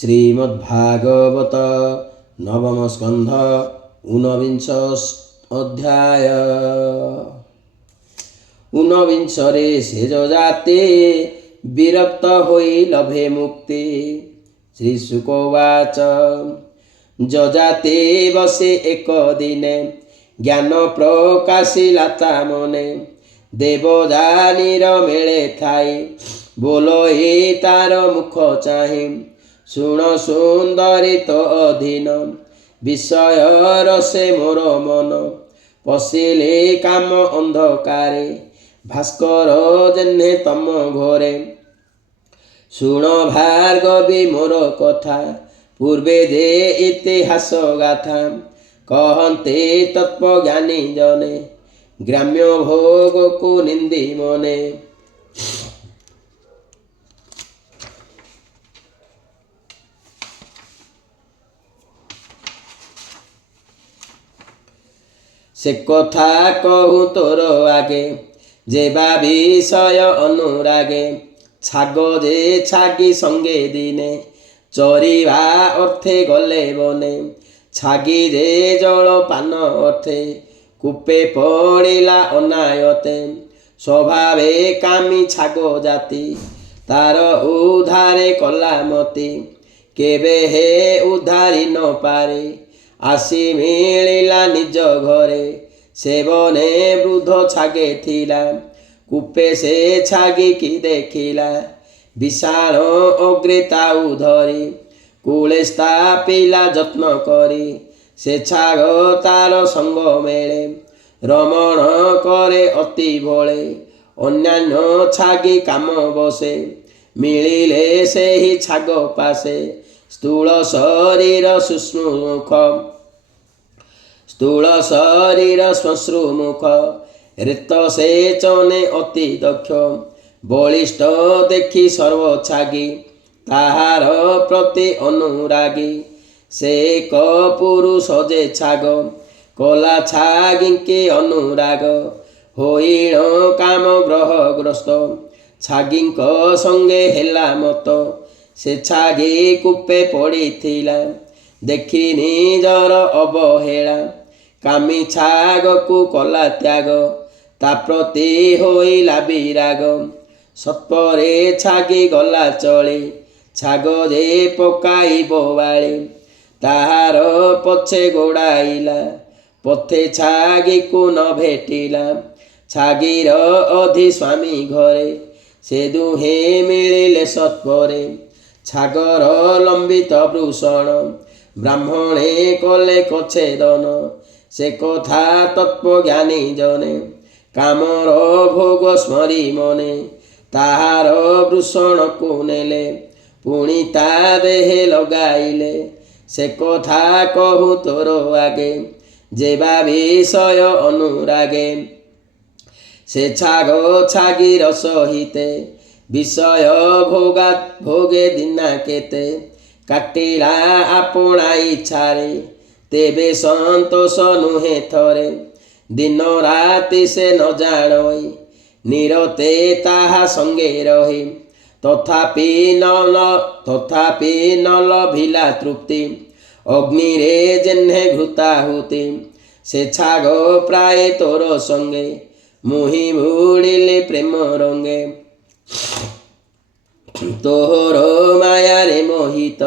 श्रीमद्भागवत नवम स्कंध ऊनविंश अध्याय। ऊनविंशरे शेज जाते विरक्त होई लभे मुक्ति। श्रीशुकोवाच जजाते बसे एक दिने ज्ञान प्रकाशिला ता मने। देवदानीर मेले थाई बोलो ए तार मुख चाहि। शुण सुंदरी तो अधीन विषय रसे मोर मन। पशिले काम अंधकारे भास्कर जेन्हे तम घरे। शुण भार्गवी मोर कथा पूर्वे दे इतिहास गाथा। कहते तत्वज्ञानी जने ग्राम्य भोग को निंदी मने। से कथा कहूँ तोर आगे जेबा विषय अनुरागे। छाग जे छागी संगे दिने चरिवा अर्थे गले बने। छागी जे जल पान अर्थे कूपे पड़िला अनायते। स्वभावे कामी छाग जाति तार उधारे कला मती। केबे हे उधारी न पारे आसी मिलिला निज घरे। सेवने वृद्ध छागे थिला कूपे से छागी की देखिला। विशाल अग्रिताऊ धरी कूले स्थापिला जत्न करी। से छाग तार संग मेले रमण करे अति भले। अन्यान्य छागी काम बसे मिलिले से ही छाग पासे। स्थूल शरीर सूक्ष्म मुख स्थूल शरीर श्मश्रु मुख। ऋत सेचने अति दक्ष बलिष्ठ देखी सर्व छागी। ताहार प्रति अनुरागी से पुरुष जे छाग। कला छागी के अनुराग होइण काम ग्रहग्रस्त। छागी संगे हेला मत से छागी कूपे पड़िथिला। देखि निजर अवहेला कामी छाग को कला त्याग। ता प्रति होइला विराग सत्परे छागी गला चली। छाग जे पकाइब बाळी ताहार पछे गोड़ाइला। पथे छागी को न भेटिला छागीर अधि स्वामी घरे। से दुहे मिलिले सत्परे छागर लंबित वृषण। ब्राह्मणे कले कच्छेदन से कथा तत्वज्ञानी जने। कामर भोग स्मरी मने ताहार वृषण को नेले। पुणी ता देहे लगाइले से कथा कहूँ तोर आगे जेबा विषय अनुरागे। से छाग छागीर सहिते विषय भोगे दिना केते। काटिला आपणा इच्छारे तेबे संतोष नुहे थरे। दिन राति से न जानई निरते ताहा संगे रही। तथापि न लभिला तृप्ति अग्नि रे जेन्हे घृताहुति। से छाग प्राय तोर संगे मुहि बुड़िले प्रेम रंगे। तोहर माया रे मोहित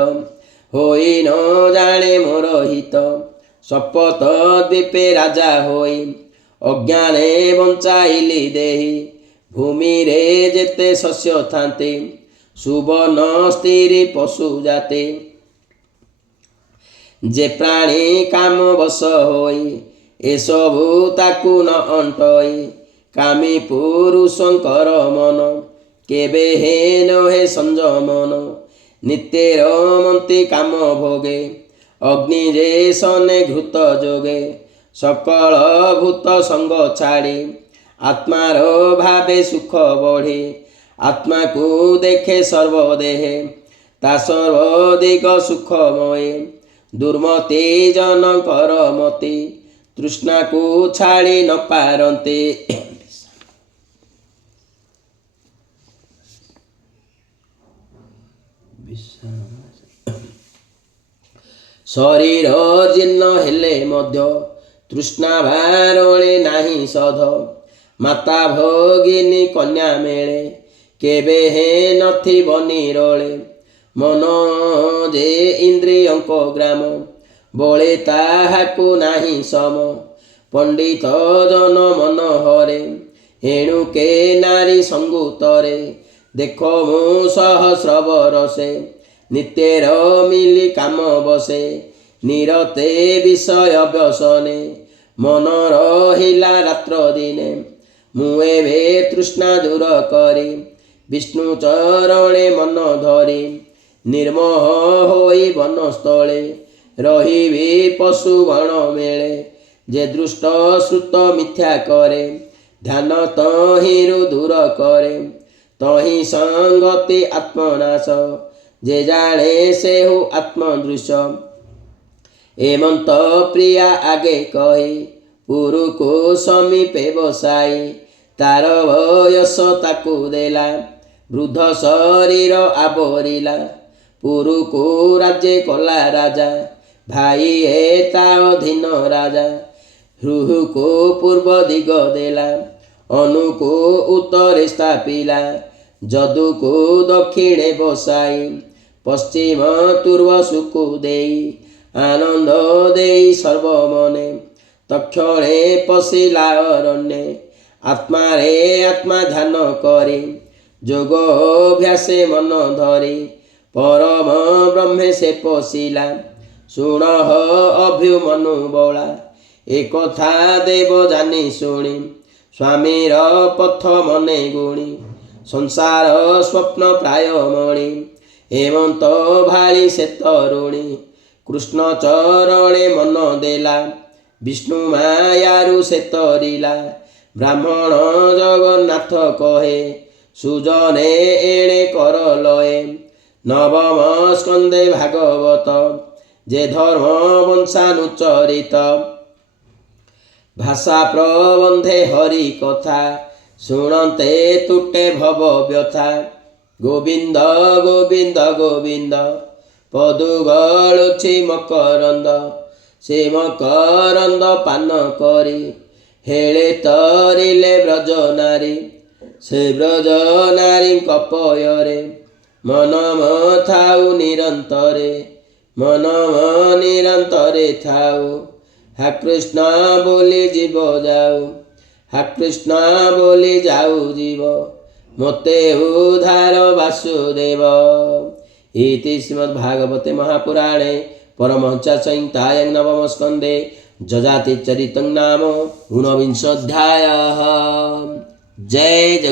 होई न जाने मोर हित। शपथ द्वीपे राजा होई अज्ञाने बंचाइली देही। भूमि रे जेते शस्य थांती सुबन स्त्री पशु जाते। जे प्राणी काम बस होई एसबु ताकू न अंटई। कामी पुरुषंकर मन केबे हे नहे संजमन। नित्य रमंती काम भोगे अग्नि जे सने घृत जोगे। सकल भूत संग छाड़ी आत्मार भावे सुख बढ़े। आत्मा को देखे सर्वदेहे ता सर्वदिग सुखमय। दुर्मति जनकर मति तृष्णा को छाड़ी न पारते। विश्राम ଶରୀର ଜୀର୍ଣ୍ଣ ହେଲେ ମଧ୍ୟ ତୃଷ୍ଣା ବାରଣେ ନାହିଁ ସଧ। ମାତା ଭଗିନୀ କନ୍ୟା ମେଳେ କେବେ ହେ ନଥିବ ନିରଳେ। ମନ ଯେ ଇନ୍ଦ୍ରିୟଙ୍କ ଗ୍ରାମ ବଳେ ତାହାକୁ ନାହିଁ ସମ। ପଣ୍ଡିତ ଜନ ମନ ହରେ ଏଣୁ କେ ନାରୀ ସଙ୍ଗୁତରେ। ଦେଖ ମୁଁ ସହସ୍ର ବରଷେ ନିତ୍ୟର ମିଲି କାମ ବସେ। ନିରତେ ବିଷୟ ବ୍ୟସନେ ମନ ରହିଲା ରାତ୍ର ଦିନେ। ମୁଁ ଏବେ ତୃଷ୍ଣା ଦୂର କରି ବିଷ୍ଣୁ ଚରଣେ ମନ ଧରି। ନିର୍ମୋହ ହୋଇ ବନସ୍ଥଳେ ରହିବି ପଶୁଗଣ ମେଳେ। ଯେ ଦୃଷ୍ଟ ଶ୍ରୁତ ମିଥ୍ୟା କରେ ଧ୍ୟାନ ତହିଁରୁ ଦୂର କରେ। ତହିଁ ସଂଗତି ଆତ୍ମନାଶ ଯେ ଜାଣେ ସେହୁ ଆତ୍ମଦୃଶ୍ୟ। ଏମନ୍ତ ପ୍ରିୟା ଆଗେ କହି ପୁରୁକୁ ସମୀପେ ବସାଇ। ତାର ବୟସ ତାକୁ ଦେଲା ବୃଦ୍ଧ ଶରୀର ଆବରିଲା। ପୁରୁକୁ ରାଜେ କଲା ରାଜା ଭାଇ ଏ ତା ଅଧୀନ ରାଜା। ହୃହୁକୁ ପୂର୍ବ ଦିଗ ଦେଲା ଅନୁକୁ ଉତ୍ତରେ ସ୍ଥାପିଲା। ଯଦୁକୁ ଦକ୍ଷିଣେ ବସାଇ ପଶ୍ଚିମ ତୁର୍ବଶୁକୁ ଦେଇ। ଆନନ୍ଦ ଦେଇ ସର୍ବମନେ ତକ୍ଷଣେ ପଶିଲା ଅରଣ୍ୟେ। ଆତ୍ମାରେ ଆତ୍ମା ଧ୍ୟାନ କରି ଯୋଗ ଅଭ୍ୟାସେ ମନ ଧରି। ପରମ ବ୍ରହ୍ମେ ସେ ପଶିଲା ଶୁଣଃ ଅଭ୍ୟୁମନୁ ବଳା। ଏକଥା ଦେବ ଜାନି ଶୁଣି ସ୍ୱାମୀର ପଥ ମନେ ଗୁଣି। ସଂସାର ସ୍ୱପ୍ନ ପ୍ରାୟ ମଣି ହେମନ୍ତ ଭାଳି ସେ ତରୁଣୀ। କୃଷ୍ଣ ଚରଣେ ମନ ଦେଲା ବିଷ୍ଣୁ ମାୟାରୁ ସେ ତରିଲା। ବ୍ରାହ୍ମଣ ଜଗନ୍ନାଥ କହେ ସୁଜନେ ଏଣେ କର ଲଏ। ନବମ ସ୍କନ୍ଧେ ଭାଗବତ ଯେ ଧର୍ମ ବଂଶାନୁଚରିତ। ଭାଷା ପ୍ରବନ୍ଧେ ହରି କଥା ଶୁଣନ୍ତେ ତୁଟେ ଭବ ବ୍ୟଥା। ଗୋବିନ୍ଦ ଗୋବିନ୍ଦ ଗୋବିନ୍ଦ ପଦୁ ଗଳୁଛି ମକରନ୍ଦ। ସେ ମକରନ୍ଦ ପାନ କରି ହେଳେ ତରିଲେ ବ୍ରଜ ନାରୀ। ସେ ବ୍ରଜ ନାରୀଙ୍କ ପୟରେ ମନ ଥାଉ ନିରନ୍ତରେ। ମନ ନିରନ୍ତରେ ଥାଉ ହା କୃଷ୍ଣ ବୋଲି ଯିବ ଯାଉ। ହା କୃଷ୍ଣ ବୋଲି ଯାଉ ଯିବ ମୋତେ ଉଦ୍ଧାର ବାସୁଦେବ। ଇତି ଶ୍ରୀମଦ୍ଭାଗବତେ ମହାପୁରାଣେ परमहंस संहितायां नवम स्कन्धे जजाति चरितं नाम ऊनविंशोऽध्यायः। जय जगन्नाथ।